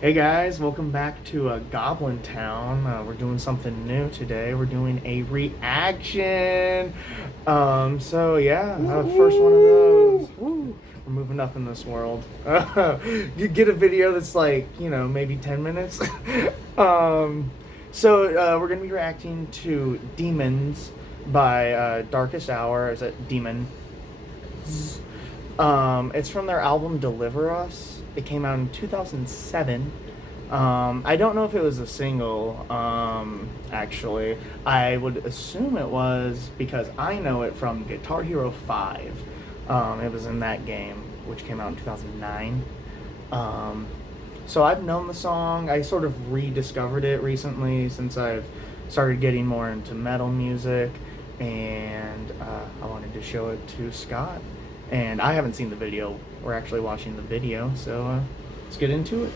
Hey guys, welcome back to Goblin Town. We're doing something new today. We're doing a reaction. First one of those. Woo! We're moving up in this world. You get a video that's like, maybe 10 minutes. We're gonna be reacting to Demons by Darkest Hour. Is it Demon? It's from their album Deliver Us. It came out in 2007. I don't know if it was a single, actually. I would assume it was because I know it from Guitar Hero 5. It was in that game, which came out in 2009. So I've known the song. I sort of rediscovered it recently since I've started getting more into metal music, and I wanted to show it to Scott. And I haven't seen the video. We're actually watching the video, so let's get into it.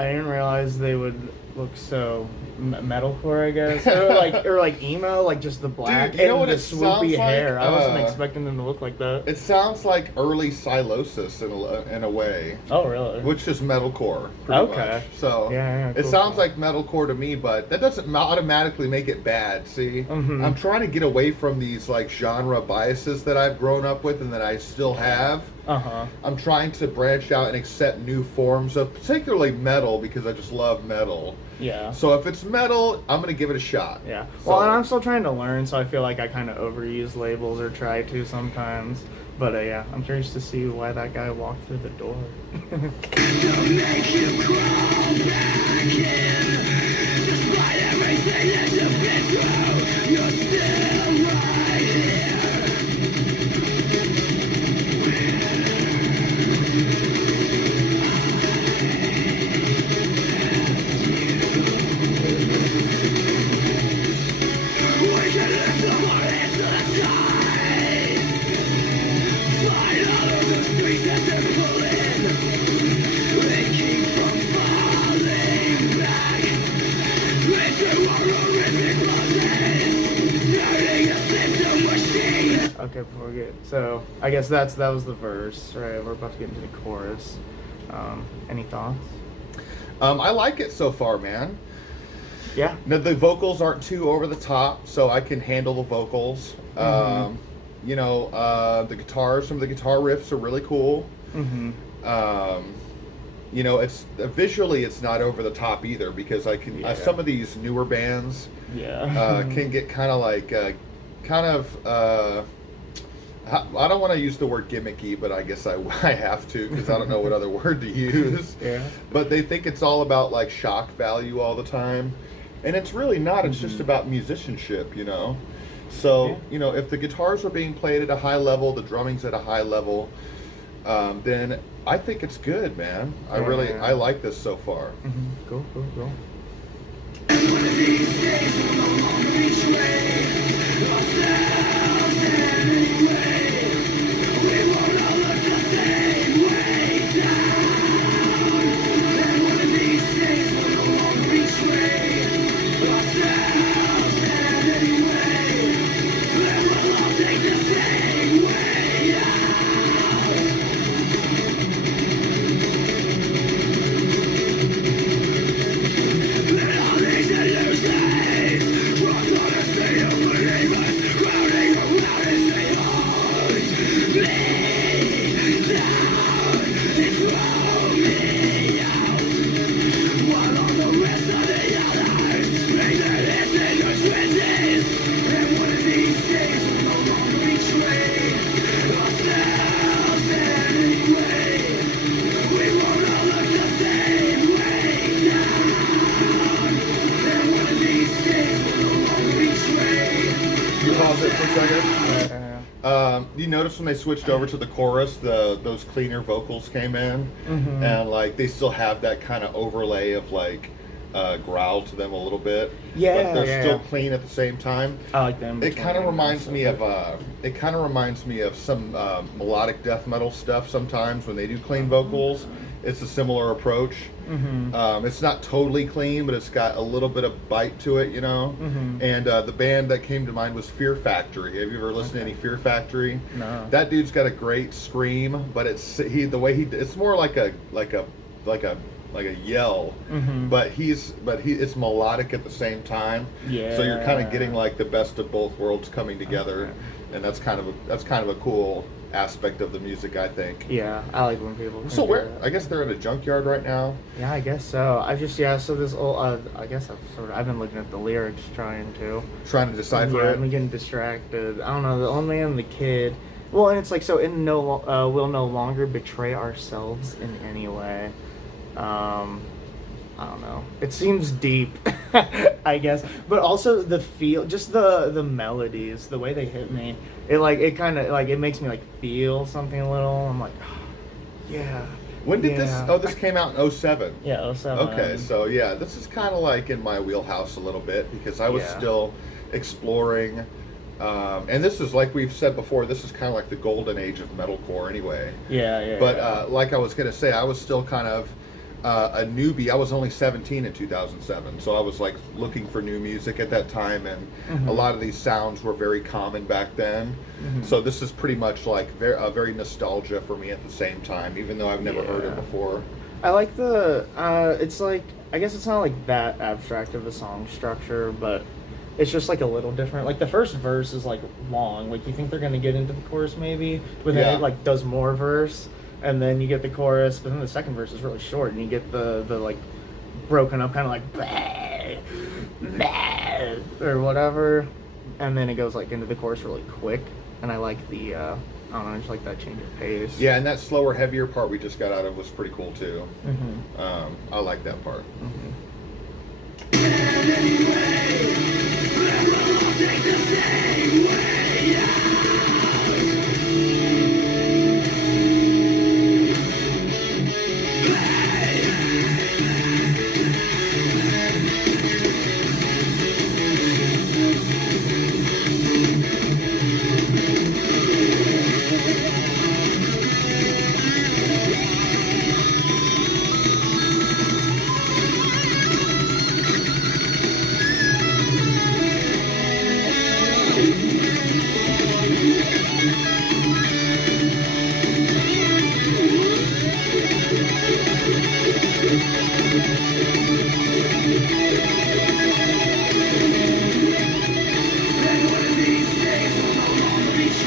I didn't realize they would look so metalcore, I guess, or like emo, like just the black. Dude, you know and what the it swoopy sounds hair. like? I wasn't expecting them to look like that. It sounds like early Silosis in a way, Oh, really? which is metalcore, pretty Okay. much. So Yeah, it cool, sounds cool. like metalcore to me, but that doesn't automatically make it bad. See, Mhm. I'm trying to get away from these like genre biases that I've grown up with and that I still have. Uh-huh. I'm trying to branch out and accept new forms of particularly metal because I just love metal. Yeah. So if it's metal, I'm gonna give it a shot. Yeah. So, Well, and I'm still trying to learn, so I feel like I kind of overuse labels or try to sometimes. But yeah, I'm curious to see why that guy walked through the door. Okay, before we get I guess that was the verse, right? We're about to get into the chorus. Any thoughts? I like it so far, man. Yeah. No, the vocals aren't too over the top, so I can handle the vocals. Mhm. The guitars, some of the guitar riffs are really cool. Mhm. It's visually it's not over the top either because I can Yeah. some of these newer bands Yeah. can get kind of like I don't want to use the word gimmicky, but I guess I have to because I don't know what other word to use. Yeah. But they think it's all about like shock value all the time, and it's really not. It's just about musicianship, you know. So if the guitars are being played at a high level, the drumming's at a high level, then I think it's good, man. I like this so far. Mhm. Cool. One of these days we'll no longer betray ourselves anyway. We won't all look the same way down. And one of these days we'll no longer betray ourselves anyway. And we'll all take the same way out. And all these illusions brought on a state of believers, crowding around as they hold me down and throw me out, while all the rest of the others make their heads in their trenches. And one of these days we'll no longer betray ourselves anyway. We won't all look the same way down. And one of these days we'll no longer betray. You pause it for a second. Yeah. You notice when they switched over to the chorus, those cleaner vocals came in, Mhm. and like they still have that kind of overlay of like growl to them a little bit. Yeah, but they're yeah, still yeah. clean at the same time. I like them. It kind of reminds me of some melodic death metal stuff. Sometimes when they do clean vocals, it's a similar approach. Mm-hmm. It's not totally clean, but it's got a little bit of bite to it, you know. Mm-hmm. And the band that came to mind was Fear Factory. Have you ever listened to any Fear Factory? No. That dude's got a great scream, but it's more like a yell, Mm-hmm. but it's melodic at the same time. Yeah. So you're kind of getting like the best of both worlds coming together, and that's kind of a cool aspect of the music, I think. Yeah, I like when people. So can do that. I guess they're in a junkyard right now. Yeah, I guess so. So this old. I guess I've been looking at the lyrics, trying to Decipher yeah, it. I'm getting distracted. I don't know. The old man, the kid. Well, and it's like so. We'll no longer betray ourselves in any way. I don't know. It seems deep, I guess, but also the feel, just the melodies, the way they hit me. It kind of like it makes me like feel something a little. I'm like, oh, yeah. When did yeah. this? Oh, this came out in 07. Yeah, 07. Okay, so yeah, this is kind of like in my wheelhouse a little bit because I was Yeah. still exploring. And this is, like we've said before, this is kind of like the golden age of metalcore anyway. Yeah. But like I was going to say, I was still kind of a newbie. I was only 17 in 2007, so I was like looking for new music at that time, and a lot of these sounds were very common back then. So this is pretty much like very nostalgia for me at the same time, even though I've never heard it before. I like the. It's like, I guess it's not like that abstract of a song structure, but it's just like a little different. Like the first verse is like long. Like you think they're gonna get into the chorus maybe, but then Yeah. it like does more verse, and then you get the chorus, but then the second verse is really short, and you get the like broken up kind of like bah, bah, or whatever, and then it goes like into the chorus really quick, and I like the. I don't know, I just like that change of pace. Yeah, and that slower, heavier part we just got out of was pretty cool too. I like that part.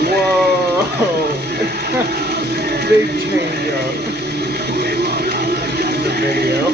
Whoa! Big change up. The video.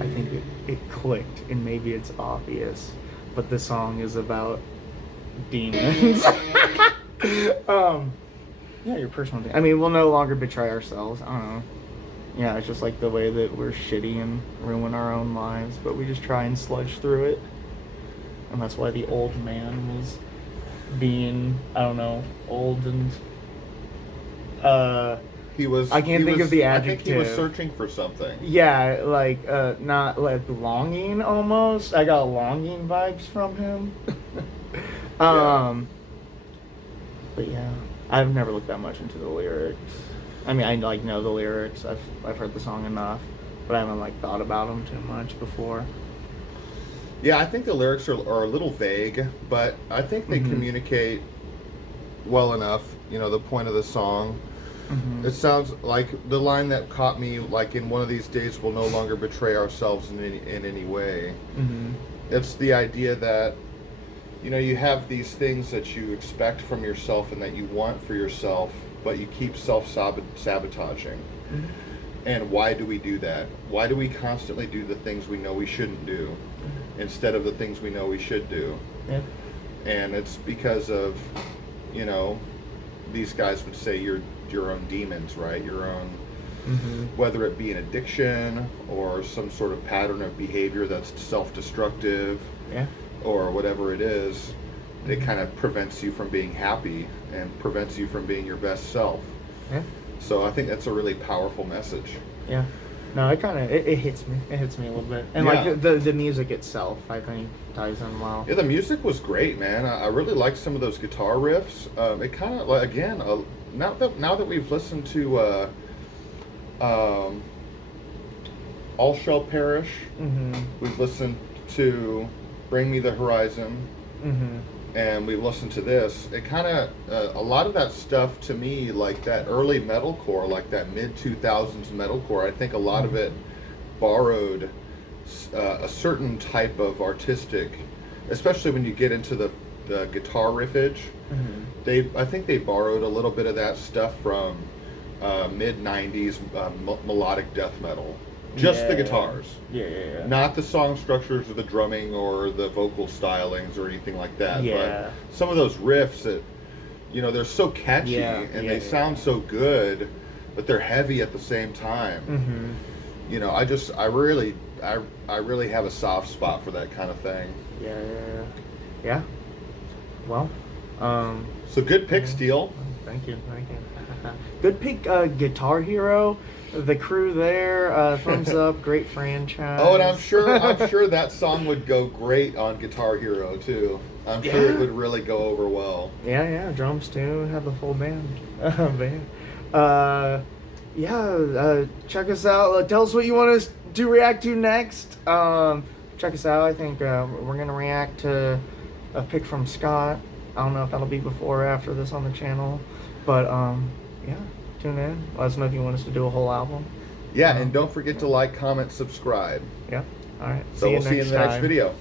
I think it clicked, and maybe it's obvious, but the song is about demons. Yeah, your personal thing. I mean, we'll no longer betray ourselves. I don't know. Yeah, it's just like the way that we're shitty and ruin our own lives, but we just try and sludge through it. And that's why the old man was being, I don't know, old and He was. I can't he think was- of the I think he was adjective. searching for something. yeah, like not like longing almost. I got longing vibes from him. But yeah, I've never looked that much into the lyrics. I mean, I like know the lyrics. I've heard the song enough, but I haven't like thought about them too much before. Yeah, I think the lyrics are a little vague, but I think they communicate well enough. You know, the point of the song. It sounds like the line that caught me, like in one of these days we'll no longer betray ourselves in any way. It's the idea that you know, you have these things that you expect from yourself and that you want for yourself, but you keep self-sabotaging. Mm-hmm. And why do we do that? Why do we constantly do the things we know we shouldn't do instead of the things we know we should do? Yeah. And it's because of, you know, these guys would say your own demons, right? Your own, whether it be an addiction or some sort of pattern of behavior that's self-destructive, Yeah. or whatever it is, it kind of prevents you from being happy and prevents you from being your best self. Yeah. So I think that's a really powerful message. Yeah. No, it kind of it hits me. It hits me a little bit, and Yeah. like the music itself, I think ties in well. Yeah, the music was great, man. I really liked some of those guitar riffs. It kind of, like, again, now that we've listened to All Shall Perish, we've listened to Bring Me the Horizon, and we've listened to this. It kind of a lot of that stuff to me, like that early metalcore, like that mid 2000s metalcore. I think a lot of it borrowed a certain type of artistic, especially when you get into the guitar riffage. I think they borrowed a little bit of that stuff from mid 90s melodic death metal. Just the guitars. Yeah. Not the song structures or the drumming or the vocal stylings or anything like that. Yeah. But some of those riffs that, you know, they're so catchy and they sound so good, but they're heavy at the same time. You know, I really have a soft spot for that kind of thing. Yeah. Well, So good pick, Steel. Thank you. Good pick, Guitar Hero. The crew there, thumbs up, great franchise. Oh, and I'm sure that song would go great on Guitar Hero too. I'm sure it would really go over well. Yeah, drums too. Have the full band. Check us out. Tell us what you want us to react to next. Check us out. I think we're gonna react to a pick from Scott. I don't know if that'll be before or after this on the channel, but yeah. Tune in. Let us know if you want us to do a whole album. Yeah, and don't forget to like, comment, subscribe. Yeah. All right. So we'll see you in the next video.